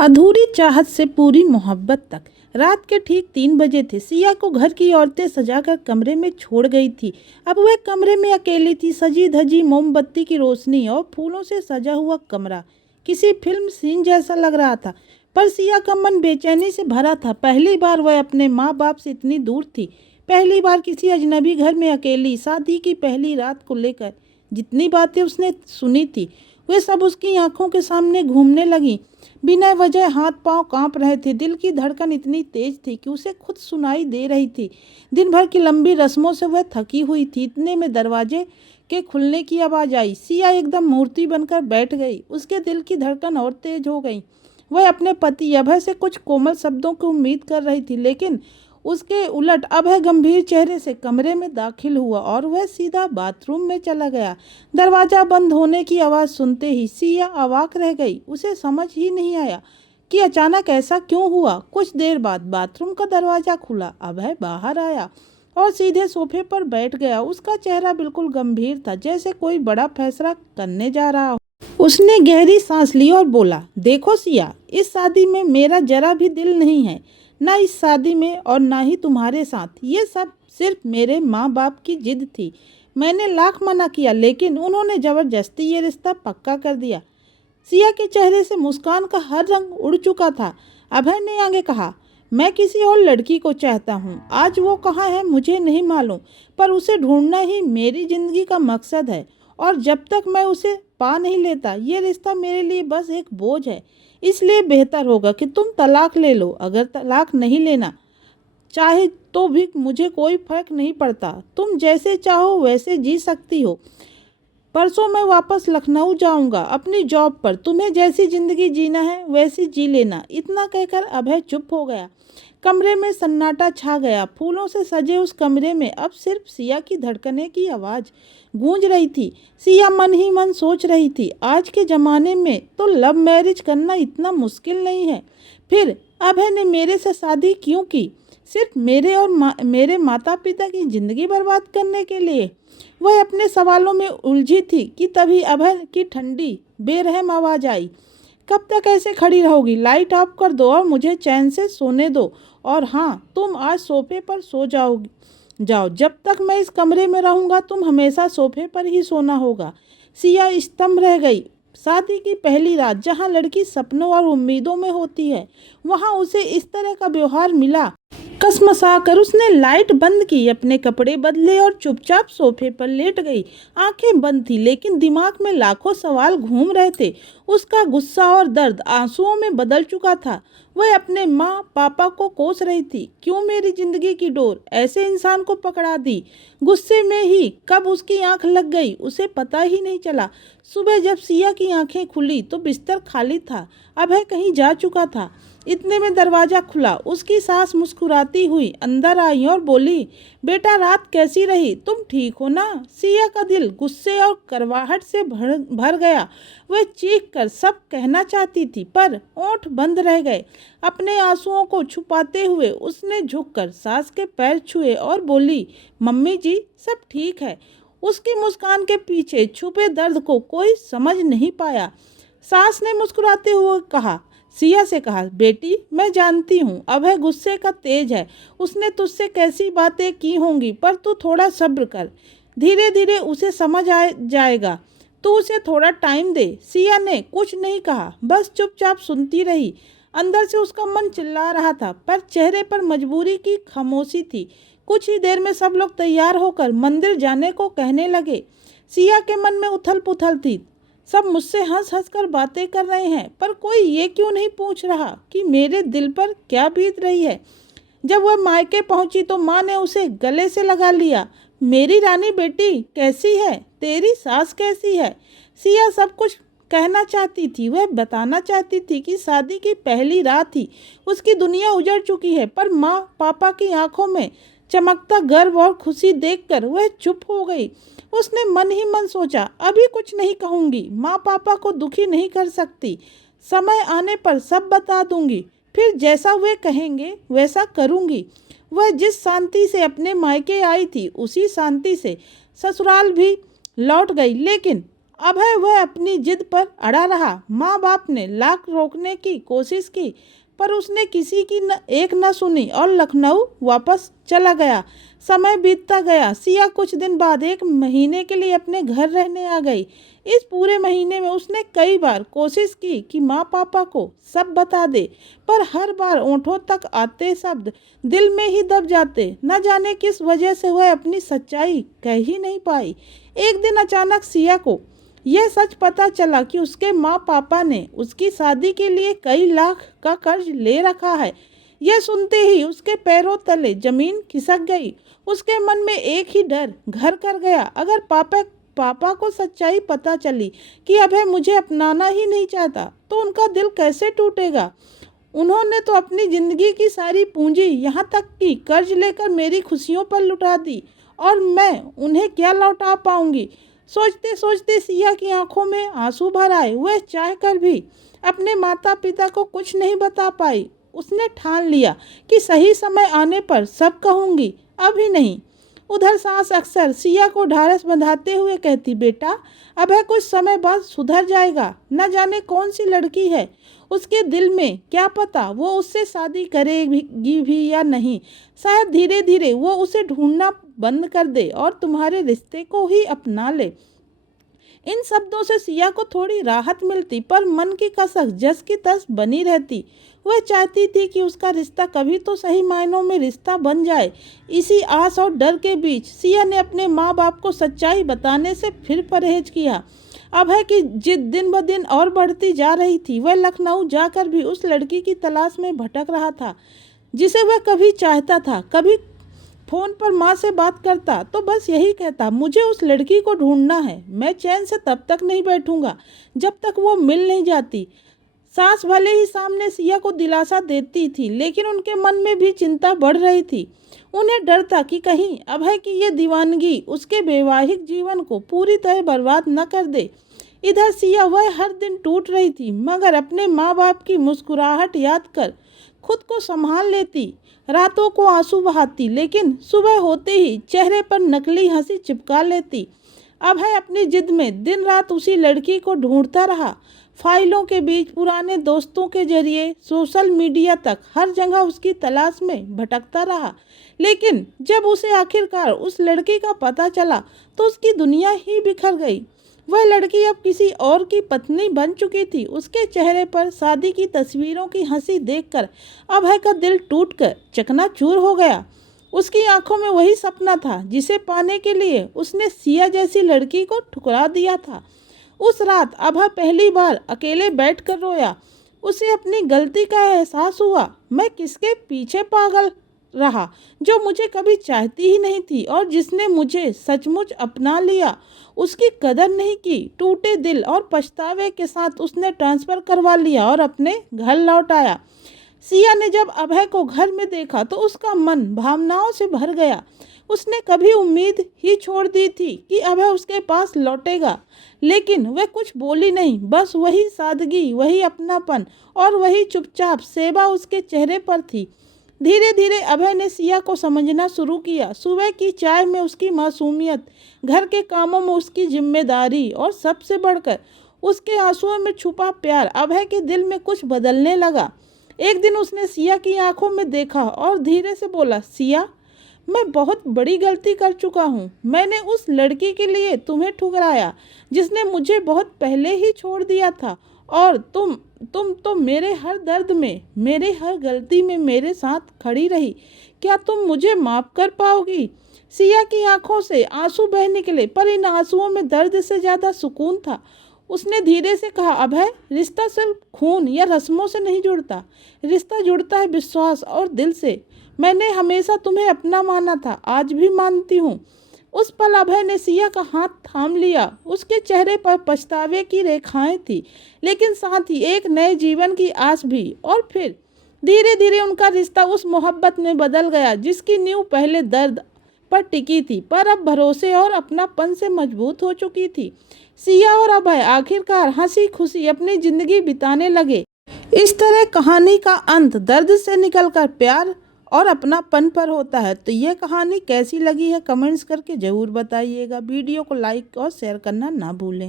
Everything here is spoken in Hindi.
अधूरी चाहत से पूरी मोहब्बत तक। रात के ठीक 3 बजे थे। सिया को घर की औरतें सजाकर कमरे में छोड़ गई थी। अब वह कमरे में अकेली थी। सजी धजी मोमबत्ती की रोशनी और फूलों से सजा हुआ कमरा किसी फिल्म सीन जैसा लग रहा था। पर सिया का मन बेचैनी से भरा था। पहली बार वह अपने माँ बाप से इतनी दूर थी। पहली बार किसी अजनबी घर में अकेली। शादी की पहली रात को लेकर जितनी बातें उसने सुनी थी वे सब उसकी आंखों के सामने घूमने लगी। बिना वजह हाथ पांव कांप रहे थे। दिल की धड़कन इतनी तेज थी कि उसे खुद सुनाई दे रही थी। दिन भर की लंबी रस्मों से वह थकी हुई थी। इतने में दरवाजे के खुलने की आवाज़ आई। सिया एकदम मूर्ति बनकर बैठ गई। उसके दिल की धड़कन और तेज हो गई। वह अपने पति अभय से कुछ कोमल शब्दों की उम्मीद कर रही थी, लेकिन उसके उलट अभय गंभीर चेहरे से कमरे में दाखिल हुआ और वह सीधा बाथरूम में चला गया। दरवाज़ा बंद होने की आवाज़ सुनते ही सिया अवाक रह गई। उसे समझ ही नहीं आया कि अचानक ऐसा क्यों हुआ। कुछ देर बाद बाथरूम का दरवाज़ा खुला। अभय बाहर आया और सीधे सोफे पर बैठ गया। उसका चेहरा बिल्कुल गंभीर था, जैसे कोई बड़ा फैसला करने जा रहा हो। उसने गहरी सांस ली और बोला, देखो सिया, इस शादी में मेरा जरा भी दिल नहीं है, ना इस शादी में और ना ही तुम्हारे साथ। ये सब सिर्फ मेरे माँ बाप की जिद थी। मैंने लाख मना किया, लेकिन उन्होंने ज़बरदस्ती ये रिश्ता पक्का कर दिया। सिया के चेहरे से मुस्कान का हर रंग उड़ चुका था। अभय ने आगे कहा, मैं किसी और लड़की को चाहता हूँ। आज वो कहाँ है मुझे नहीं मालूम, पर उसे ढूंढना ही मेरी ज़िंदगी का मकसद है। और जब तक मैं उसे पा नहीं लेता, ये रिश्ता मेरे लिए बस एक बोझ है। इसलिए बेहतर होगा कि तुम तलाक ले लो। अगर तलाक नहीं लेना चाहे तो भी मुझे कोई फर्क नहीं पड़ता। तुम जैसे चाहो वैसे जी सकती हो। परसों मैं वापस लखनऊ जाऊंगा अपनी जॉब पर। तुम्हें जैसी जिंदगी जीना है वैसी जी लेना। इतना कहकर अभय चुप हो गया। कमरे में सन्नाटा छा गया। फूलों से सजे उस कमरे में अब सिर्फ सिया की धड़कने की आवाज़ गूंज रही थी। सिया मन ही मन सोच रही थी, आज के ज़माने में तो लव मैरिज करना इतना मुश्किल नहीं है। फिर अभय ने मेरे से शादी क्यों की? सिर्फ मेरे और मेरे माता पिता की ज़िंदगी बर्बाद करने के लिए? वह अपने सवालों में उलझी थी कि तभी अभय की ठंडी बेरहम आवाज़ आई, कब तक ऐसे खड़ी रहोगी? लाइट ऑफ कर दो और मुझे चैन से सोने दो। और हाँ, तुम आज सोफे पर सो जाओ। जब तक मैं इस कमरे में रहूँगा तुम हमेशा सोफे पर ही सोना होगा। सिया स्तंभ रह गई। शादी की पहली रात, जहाँ लड़की सपनों और उम्मीदों में होती है, वहाँ उसे इस तरह का व्यवहार मिला। कसमसा कर उसने लाइट बंद की, अपने कपड़े बदले और चुपचाप सोफे पर लेट गई। आंखें बंद थी, लेकिन दिमाग में लाखों सवाल घूम रहे थे। उसका गुस्सा और दर्द आंसुओं में बदल चुका था। वह अपने माँ पापा को कोस रही थी, क्यों मेरी जिंदगी की डोर ऐसे इंसान को पकड़ा दी? गुस्से में ही कब उसकी आंख लग गई उसे पता ही नहीं चला। सुबह जब सिया की आंखें खुली तो बिस्तर खाली था। अभय कहीं जा चुका था। इतने में दरवाज़ा खुला। उसकी सास मुस्कुराती हुई अंदर आई और बोली, बेटा रात कैसी रही? तुम ठीक हो ना? सिया का दिल गुस्से और करवाहट से भर गया। वह चीख कर सब कहना चाहती थी, पर ओंठ बंद रह गए। अपने आंसुओं को छुपाते हुए उसने झुककर सास के पैर छुए और बोली, मम्मी जी सब ठीक है। उसकी मुस्कान के पीछे छुपे दर्द को कोई समझ नहीं पाया। सास ने मुस्कुराते हुए कहा, सिया से कहा, बेटी मैं जानती हूँ अभय गुस्से का तेज है। उसने तुझसे कैसी बातें की होंगी, पर तू थोड़ा सब्र कर। धीरे धीरे उसे समझ आ जाएगा। तू उसे थोड़ा टाइम दे। सिया ने कुछ नहीं कहा, बस चुपचाप सुनती रही। अंदर से उसका मन चिल्ला रहा था, पर चेहरे पर मजबूरी की खामोशी थी। कुछ ही देर में सब लोग तैयार होकर मंदिर जाने को कहने लगे। सिया के मन में उथल पुथल थी। सब मुझसे हंस हंस कर बातें कर रहे हैं, पर कोई ये क्यों नहीं पूछ रहा कि मेरे दिल पर क्या बीत रही है। जब वह मायके पहुंची तो माँ ने उसे गले से लगा लिया। मेरी रानी बेटी कैसी है? तेरी सास कैसी है? सिया सब कुछ कहना चाहती थी। वह बताना चाहती थी कि शादी की पहली रात ही उसकी दुनिया उजड़ चुकी है, पर माँ पापा की आंखों में चमकता गर्व और खुशी देखकर वह चुप हो गई। उसने मन ही मन सोचा, अभी कुछ नहीं कहूँगी, माँ पापा को दुखी नहीं कर सकती। समय आने पर सब बता दूंगी, फिर जैसा वे कहेंगे वैसा करूँगी। वह जिस शांति से अपने मायके आई थी उसी शांति से ससुराल भी लौट गई, लेकिन अभय वह अपनी जिद पर अड़ा रहा। माँ बाप ने लाख रोकने की कोशिश की पर उसने किसी की एक न सुनी और लखनऊ वापस चला गया। समय बीतता गया। सिया कुछ दिन बाद 1 महीने के लिए अपने घर रहने आ गई। इस पूरे महीने में उसने कई बार कोशिश की कि माँ पापा को सब बता दे, पर हर बार ओंठों तक आते शब्द दिल में ही दब जाते। न जाने किस वजह से वह अपनी सच्चाई कह ही नहीं पाई। एक दिन अचानक सिया को यह सच पता चला कि उसके माँ पापा ने उसकी शादी के लिए कई लाख का कर्ज ले रखा है। यह सुनते ही उसके पैरों तले जमीन खिसक गई। उसके मन में एक ही डर घर कर गया, अगर पापा को सच्चाई पता चली कि अभय मुझे अपनाना ही नहीं चाहता तो उनका दिल कैसे टूटेगा। उन्होंने तो अपनी जिंदगी की सारी पूंजी, यहाँ तक कि कर्ज लेकर मेरी खुशियों पर लुटा दी, और मैं उन्हें क्या लौटा पाऊंगी। सोचते सोचते सिया की आंखों में आंसू भर आए। वह चाह कर भी अपने माता पिता को कुछ नहीं बता पाई। उसने ठान लिया कि सही समय आने पर सब कहूँगी, अभी नहीं। उधर सास अक्सर सिया को ढाढ़स बंधाते हुए कहती, बेटा अभय कुछ समय बाद सुधर जाएगा, न जाने कौन सी लड़की है उसके दिल में, क्या पता वो उससे शादी करेगी भी या नहीं। शायद धीरे धीरे वो उसे ढूंढना बंद कर दे और तुम्हारे रिश्ते को ही अपना ले। इन शब्दों से सिया को थोड़ी राहत मिलती, पर मन की कसक जस की तस बनी रहती। वह चाहती थी कि उसका रिश्ता कभी तो सही मायनों में रिश्ता बन जाए। इसी आस और डर के बीच सिया ने अपने माँ बाप को सच्चाई बताने से फिर परहेज किया। अभय की जिद दिन ब दिन और बढ़ती जा रही थी। वह लखनऊ जाकर भी उस लड़की की तलाश में भटक रहा था जिसे वह कभी चाहता था। कभी फोन पर माँ से बात करता तो बस यही कहता, मुझे उस लड़की को ढूंढना है, मैं चैन से तब तक नहीं बैठूंगा जब तक वो मिल नहीं जाती। सास भले ही सामने सिया को दिलासा देती थी, लेकिन उनके मन में भी चिंता बढ़ रही थी। उन्हें डर था कि कहीं अभय की ये दीवानगी उसके वैवाहिक जीवन को पूरी तरह बर्बाद न कर दे। इधर सिया वह हर दिन टूट रही थी, मगर अपने माँ बाप की मुस्कुराहट याद कर खुद को संभाल लेती। रातों को आंसू बहाती, लेकिन सुबह होते ही चेहरे पर नकली हंसी चिपका लेती। अभय अपनी जिद में दिन रात उसी लड़की को ढूंढता रहा। फाइलों के बीच, पुराने दोस्तों के जरिए, सोशल मीडिया तक, हर जगह उसकी तलाश में भटकता रहा। लेकिन जब उसे आखिरकार उस लड़की का पता चला तो उसकी दुनिया ही बिखर गई। वह लड़की अब किसी और की पत्नी बन चुकी थी। उसके चेहरे पर शादी की तस्वीरों की हंसी देखकर अभय का दिल टूटकर चकनाचूर हो गया। उसकी आंखों में वही सपना था जिसे पाने के लिए उसने सिया जैसी लड़की को ठुकरा दिया था। उस रात अभय पहली बार अकेले बैठकर रोया। उसे अपनी गलती का एहसास हुआ। मैं किसके पीछे पागल रहा जो मुझे कभी चाहती ही नहीं थी, और जिसने मुझे सचमुच अपना लिया उसकी कदर नहीं की। टूटे दिल और पछतावे के साथ उसने ट्रांसफ़र करवा लिया और अपने घर लौट आया। सिया ने जब अभय को घर में देखा तो उसका मन भावनाओं से भर गया। उसने कभी उम्मीद ही छोड़ दी थी कि अभय उसके पास लौटेगा, लेकिन वह कुछ बोली नहीं। बस वही सादगी, वही अपनापन और वही चुपचाप सेवा उसके चेहरे पर थी। धीरे धीरे अभय ने सिया को समझना शुरू किया। सुबह की चाय में उसकी मासूमियत, घर के कामों में उसकी जिम्मेदारी, और सबसे बढ़कर उसके आंसुओं में छुपा प्यार अभय के दिल में कुछ बदलने लगा। एक दिन उसने सिया की आंखों में देखा और धीरे से बोला, सिया, मैं बहुत बड़ी गलती कर चुका हूँ। मैंने उस लड़की के लिए तुम्हें ठुकराया जिसने मुझे बहुत पहले ही छोड़ दिया था, और तुम तो मेरे हर दर्द में, मेरे हर गलती में मेरे साथ खड़ी रही। क्या तुम मुझे माफ़ कर पाओगी? सिया की आंखों से आंसू बह निकले, पर इन आंसुओं में दर्द से ज़्यादा सुकून था। उसने धीरे से कहा, अभय, रिश्ता सिर्फ खून या रस्मों से नहीं जुड़ता। रिश्ता जुड़ता है विश्वास और दिल से। मैंने हमेशा तुम्हें अपना माना था, आज भी मानती हूँ। उस पल अभय ने सिया का हाथ थाम लिया। उसके चेहरे पर पछतावे की रेखाएं थी, लेकिन साथ ही एक नए जीवन की आस भी। और फिर धीरे धीरे उनका रिश्ता उस मोहब्बत में बदल गया जिसकी नींव पहले दर्द पर टिकी थी, पर अब भरोसे और अपनापन से मजबूत हो चुकी थी। सिया और अभय आखिरकार हंसी खुशी अपनी जिंदगी बिताने लगे। इस तरह कहानी का अंत दर्द से निकलकर प्यार और अपनापन पर होता है। तो ये कहानी कैसी लगी है कमेंट्स करके ज़रूर बताइएगा। वीडियो को लाइक और शेयर करना ना भूलें।